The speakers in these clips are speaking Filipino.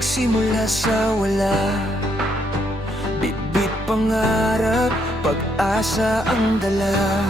Nagsimula sa wala, bitbit pangarap, pag-asa ang dala.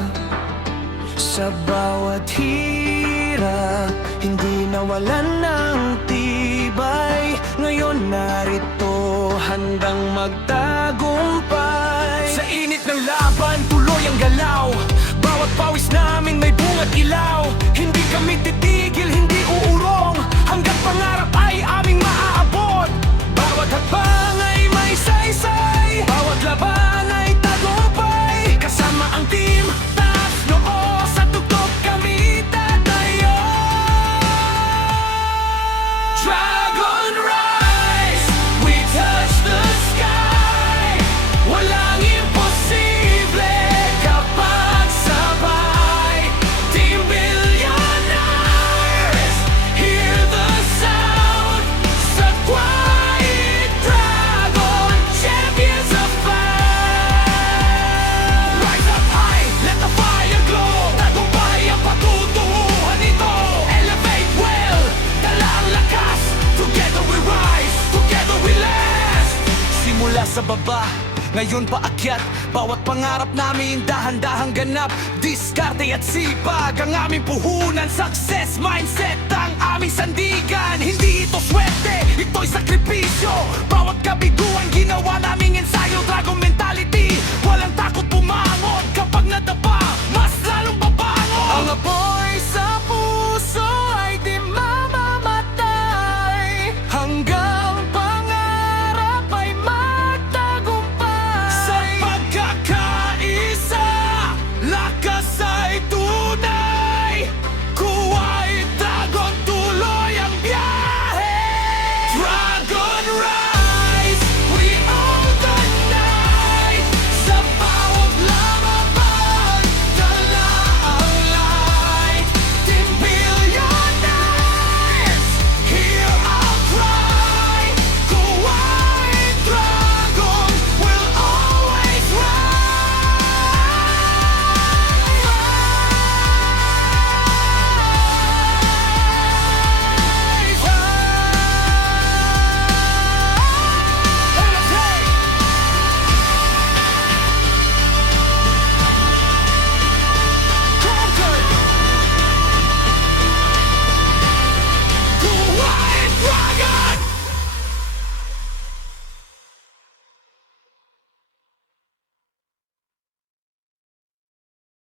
Sa bawat hirap, hindi nawalan ng tibay. Ngayon narito, handang magtagumpay. Sa init ng laban, tuloy ang galaw. Bawat pawis namin may bunga't ilaw. Hindi kami titigil, hindi uurong, hanggat pangarap ay aming maaabot. Bawat hakbang ay may saysay, bawat laban ay tagumpay. Kasama ang team, taas noo, sa tugtog kami tatayo. Dragon Rise, we touch the sky. Walang imposible kapag sabay. Team Billionaires, hear the sound. Sa quiet dragon, champions of fight. Rise up high, let the fire glow. Tagumpay ang patutunguhan nito. Elevate well, dala ang lakas. Together we rise, together we last. Simula sa baba, ngayon paakyat. Bawat pangarap namin dahan-dahang ganap. Diskarte at sipag ang aming puhunan. Success mindset ang aming sandigan. Hindi ito swerte, ito'y sakripisyo. Bawat kabiguan ginawa naming ensayo. Dragon mentality, walang takot bumangon kapag nadapa